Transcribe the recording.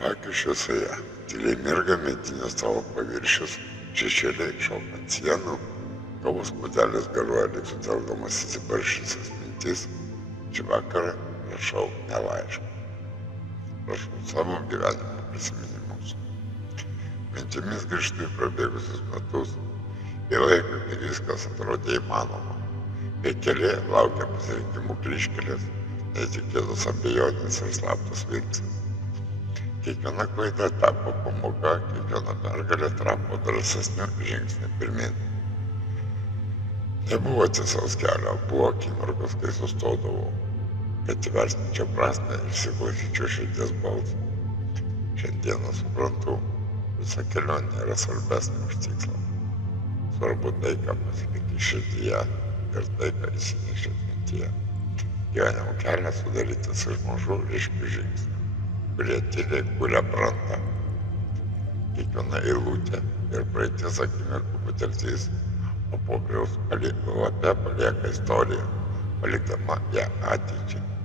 Žvakių šviesoje tyliai mirga medinio stalo paviršius, šešėliai šoka ant sienų, kavos puodelis garuoja lyg sutelkdamas įsibaršusias mintis. Šį vakarą rašau ne laišką. Rašau savo gyvenimo prisiminimus. Mintimis grįžtu į prabėgusius metus, į laiką, kai viskas atrodė įmanoma, kai keliai laukia pasirinkimų kryžkelės, netikėtos abejonės ir slaptos viltys. Kiekviena klaida tapo pamoka, kiekviena pergalė tapo drąsesniu žingsniu pirmin. Nebuvo tiesaus kelio, buvo akimirkos, kai sustodavau, kad įvertinčiau prasmę ir įsiklausyčiau širdies balsą. Šiandieną suprantu, visa kelionė yra svarbesnė už tikslą. Svarbu tai, ką pasilikai širdyje ir tai, ką įsineši atmintyje. Gyvenimo kelias sudarytas iš mažų ryškių žingsnių, kurie tyliai kuria brandą. Kiekviena eilutė ir praeities akimirkų patirtis, o popieriaus lape palieka istoriją, palikdama ją ateičiai.